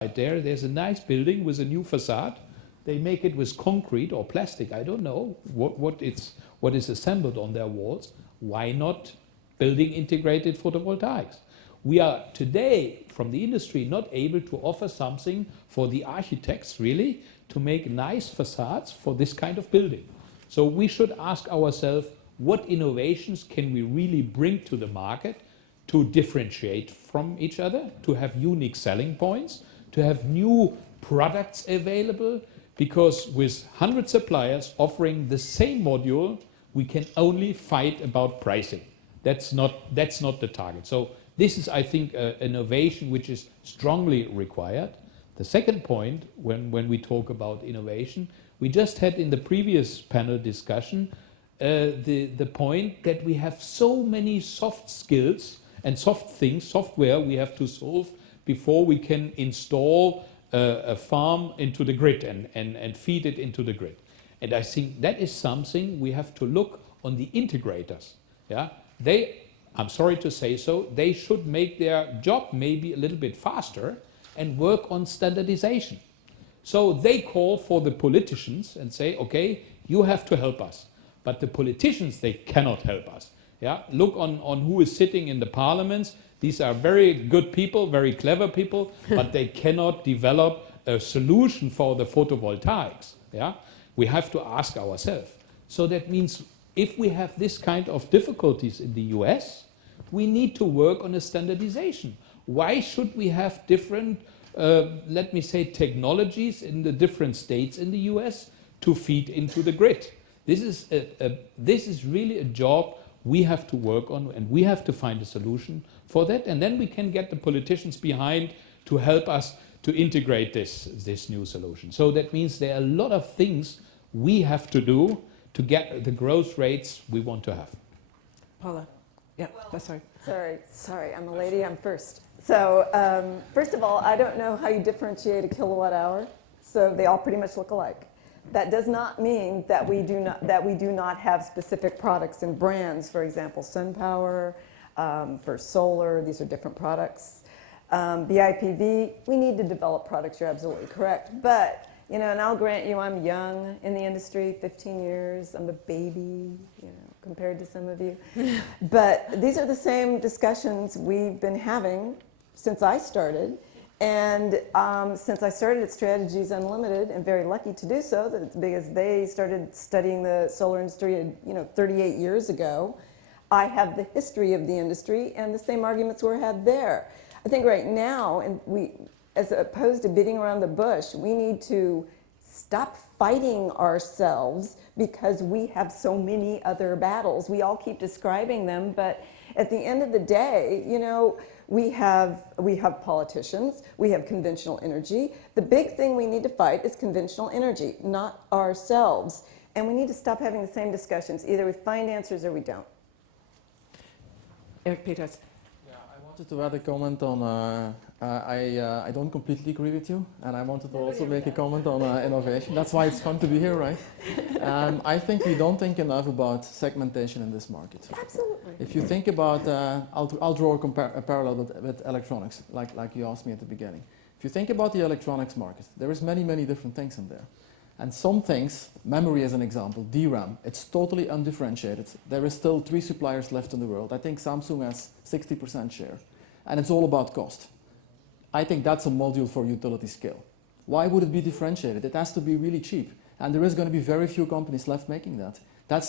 there, there's a nice building with a new facade. They make it with concrete or plastic. I don't know what is assembled on their walls. Why not building integrated photovoltaics? We are today, from the industry, not able to offer something for the architects, really, to make nice facades for this kind of building. So we should ask ourselves, what innovations can we really bring to the market to differentiate from each other, to have unique selling points, to have new products available, because with 100 suppliers offering the same module, we can only fight about pricing. That's not the target. So this is, I think, innovation which is strongly required. The second point, when we talk about innovation, we just had in the previous panel discussion the point that we have so many soft skills and soft things, software we have to solve before we can install a farm into the grid and feed it into the grid. And I think that is something we have to look on the integrators. Yeah? I'm sorry to say so, they should make their job maybe a little bit faster and work on standardization. So they call for the politicians and say, okay, you have to help us. But the politicians, they cannot help us. Yeah? Look on who is sitting in the parliaments. These are very good people, very clever people, but they cannot develop a solution for the photovoltaics. Yeah? We have to ask ourselves. So that means if we have this kind of difficulties in the US, we need to work on a standardization. Why should we have different, let me say, technologies in the different states in the US to feed into the grid? This is really a job we have to work on, and we have to find a solution for that, and then we can get the politicians behind to help us to integrate this new solution. So that means there are a lot of things we have to do to get the growth rates we want to have. Paula. Yeah, well, sorry, I'm a lady, I'm first. So first of all, I don't know how you differentiate a kilowatt hour, so they all pretty much look alike. That does not mean that we do not have specific products and brands. For example, SunPower, for solar, these are different products. BIPV, we need to develop products, you're absolutely correct. But, you know, and I'll grant you I'm young in the industry, 15 years, I'm a baby, you know, compared to some of you. But these are the same discussions we've been having since I started. And since I started at Strategies Unlimited, and very lucky to do so, because they started studying the solar industry, 38 years ago, I have the history of the industry, and the same arguments were had there. I think right now, and as opposed to beating around the bush, we need to stop fighting ourselves because we have so many other battles. We all keep describing them, but at the end of the day, we have politicians, we have conventional energy. The big thing we need to fight is conventional energy, not ourselves. And we need to stop having the same discussions. Either we find answers or we don't. Eric Peters. Yeah, I wanted to add a comment on, I don't completely agree with you, and I wanted to also make a comment on innovation. That's why it's fun to be here, right? I think we don't think enough about segmentation in this market. Absolutely. If you think about, I'll draw a parallel with electronics, like you asked me at the beginning. If you think about the electronics market, there is many different things in there. And some things, memory as an example, DRAM, it's totally undifferentiated. There is still 3 suppliers left in the world. I think Samsung has 60% share. And it's all about cost. I think that's a module for utility scale. Why would it be differentiated? It has to be really cheap. And there is going to be very few companies left making that. That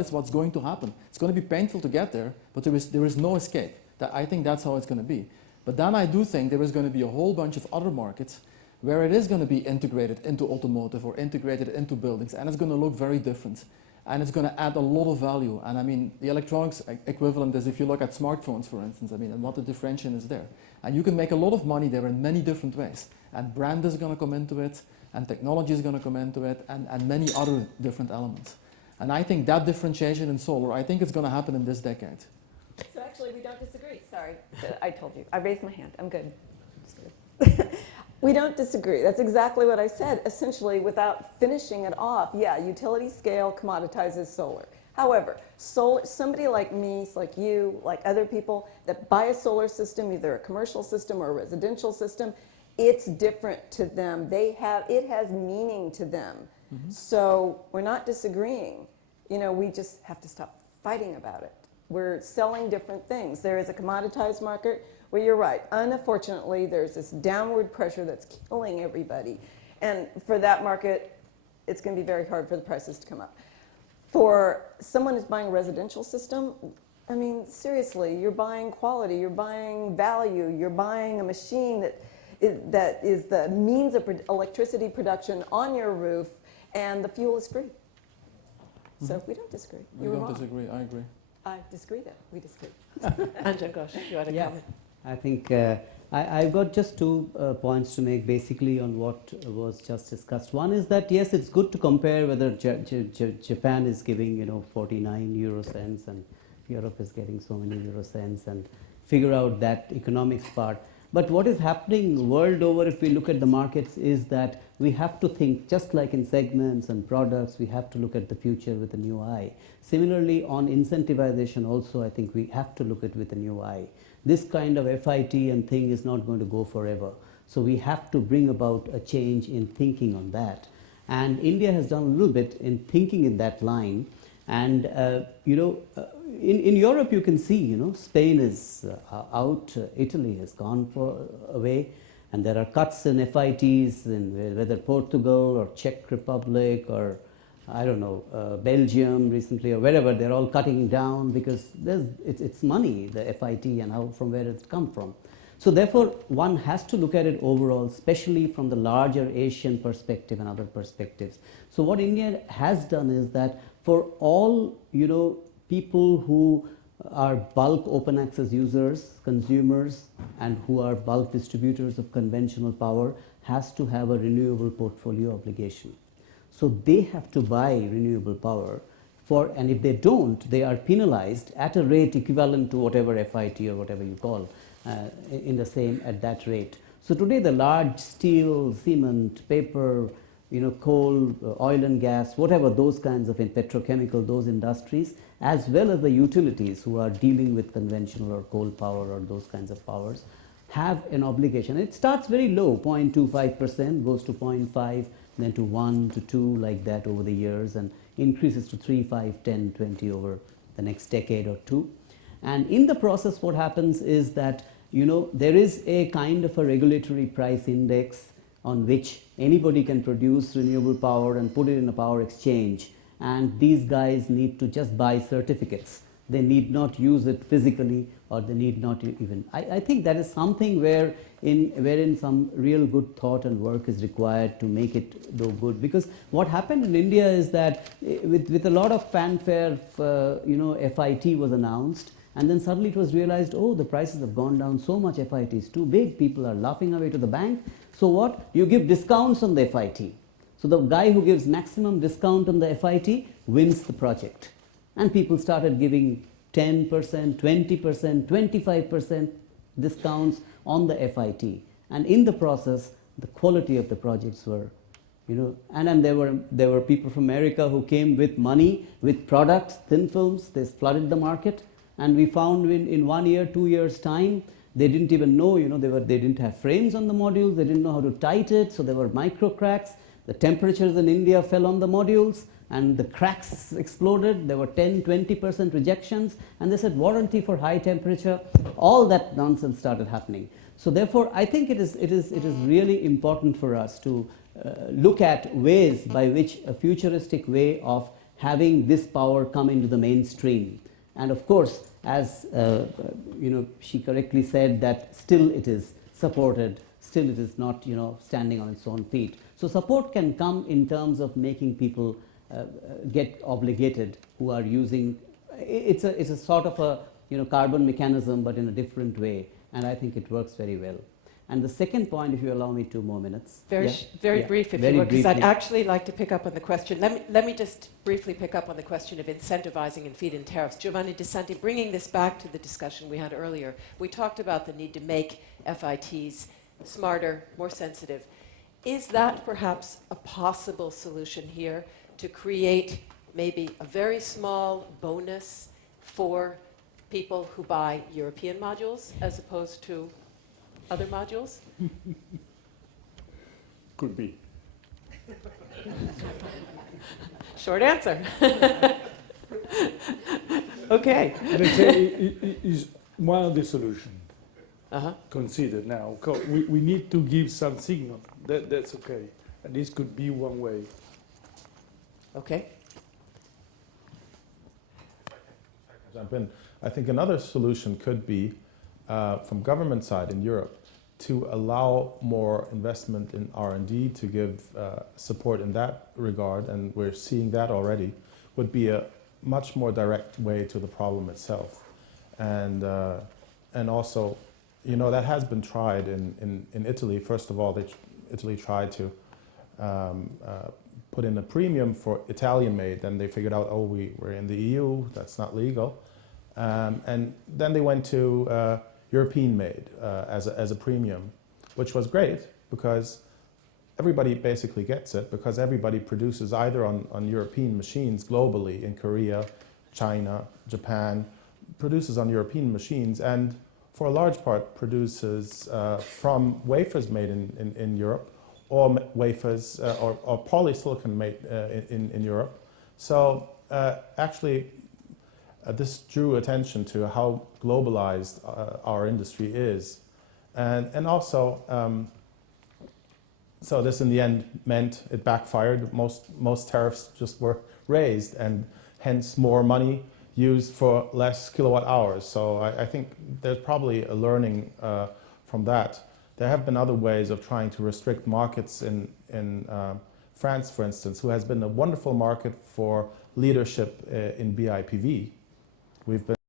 is what's going to happen. It's going to be painful to get there, but there is no escape. I think that's how it's going to be. But then I do think there is going to be a whole bunch of other markets where it is going to be integrated into automotive or integrated into buildings, and it's going to look very different. And it's going to add a lot of value. And I mean, the electronics equivalent is if you look at smartphones, for instance, and what the differentiation is there. And you can make a lot of money there in many different ways. And brand is going to come into it, and technology is going to come into it, and many other different elements. And I think that differentiation in solar, I think it's going to happen in this decade. So actually, we don't disagree. Sorry, I told you. I raised my hand. I'm good. We don't disagree. That's exactly what I said. Essentially, without finishing it off, yeah, utility scale commoditizes solar. However, somebody like me, like you, like other people that buy a solar system, either a commercial system or a residential system, it's different to them. It has meaning to them. So we're not disagreeing. We just have to stop fighting about it. We're selling different things. There is a commoditized market where you're right. Unfortunately, there's this downward pressure that's killing everybody. And for that market, it's going to be very hard for the prices to come up. For someone who's buying a residential system, I mean, seriously, you're buying quality, you're buying value, you're buying a machine that is the means of electricity production on your roof, and the fuel is free. So we don't disagree. We don't disagree, I agree. I disagree that. We disagree. And Gosh, you had a comment. I think I've got just 2 points to make basically on what was just discussed. One is that yes, it's good to compare whether Japan is giving 49 euro cents and Europe is getting so many euro cents and figure out that economics part. But what is happening world over, if we look at the markets, is that we have to think, just like in segments and products, we have to look at the future with a new eye. Similarly, on incentivization also, I think we have to look at it with a new eye. This kind of FIT and thing is not going to go forever. So we have to bring about a change in thinking on that. And India has done a little bit in thinking in that line. And, in Europe you can see, Spain is out, Italy has gone away, and there are cuts in FITs in whether Portugal or Czech Republic or, I don't know, Belgium recently or wherever, they're all cutting down because it's money, the FIT, and from where it's come from. So therefore, one has to look at it overall, especially from the larger Asian perspective and other perspectives. So what India has done is that for all, people who are bulk open access users, consumers, and who are bulk distributors of conventional power, has to have a renewable portfolio obligation. So they have to buy renewable power and if they don't, they are penalized at a rate equivalent to whatever FIT or whatever you call at that rate. So today the large steel, cement, paper, coal, oil and gas, whatever those kinds of petrochemical, those industries, as well as the utilities who are dealing with conventional or coal power or those kinds of powers, have an obligation. It starts very low, 0.25%, goes to 0.5, then to 1 to 2, like that over the years, and increases to 3, 5, 10, 20 over the next decade or 2. And in the process, what happens is that, there is a kind of a regulatory price index on which anybody can produce renewable power and put it in a power exchange. And these guys need to just buy certificates. They need not use it physically, or they need not even. I think that is something wherein some real good thought and work is required to make it do good. Because what happened in India is that with a lot of fanfare, FIT was announced. And then suddenly it was realized, oh, the prices have gone down so much, FIT is too big, people are laughing away to the bank. So what? You give discounts on the FIT. So the guy who gives maximum discount on the FIT wins the project. And people started giving 10%, 20%, 25% discounts on the FIT. And in the process, the quality of the projects were, and there were people from America who came with money, with products, thin films, they flooded the market. And we found in 1 year, 2 years' time, they didn't even know, they didn't have frames on the modules, they didn't know how to tight it, so there were micro cracks. The temperatures in India fell on the modules, and the cracks exploded. There were 10, 20% rejections, and they said warranty for high temperature. All that nonsense started happening. So therefore, I think it is really important for us to look at ways by which a futuristic way of having this power come into the mainstream. And of course, as she correctly said, that still it is supported, still it is not standing on its own feet. So support can come in terms of making people get obligated who are using. It's a sort of a carbon mechanism, but in a different way, and I think it works very well. And the second point, if you allow me 2 more minutes. Very brief, if you would, because I'd actually like to pick up on the question. Let me just briefly pick up on the question of incentivizing and feed-in tariffs. Giovanni De Santi, bringing this back to the discussion we had earlier, we talked about the need to make FITs smarter, more sensitive. Is that perhaps a possible solution here, to create maybe a very small bonus for people who buy European modules as opposed to other modules? Could be. Short answer. Okay. Let's say it is one of the solutions Uh-huh. considered now. We need to give some signal. That's okay. And this could be one way. Okay. Jump in. I think another solution could be from government side in Europe to allow more investment in R&D to give support in that regard, and we're seeing that already, would be a much more direct way to the problem itself. And also, you know, that has been tried in Italy. First of all, Italy tried to put in a premium for Italian-made, and they figured out, oh, we're in the EU, that's not legal. And then they went to European-made as a premium, which was great because everybody basically gets it, because everybody produces either on European machines globally, in Korea, China, Japan, produces on European machines, and for a large part produces from wafers made in Europe, or wafers or polysilicon made in Europe. So actually, this drew attention to how globalized our industry is. And also, so this in the end meant it backfired. Most tariffs just were raised, and hence more money used for less kilowatt hours. So I think there's probably a learning from that. There have been other ways of trying to restrict markets in France, for instance, who has been a wonderful market for leadership in BIPV. We've been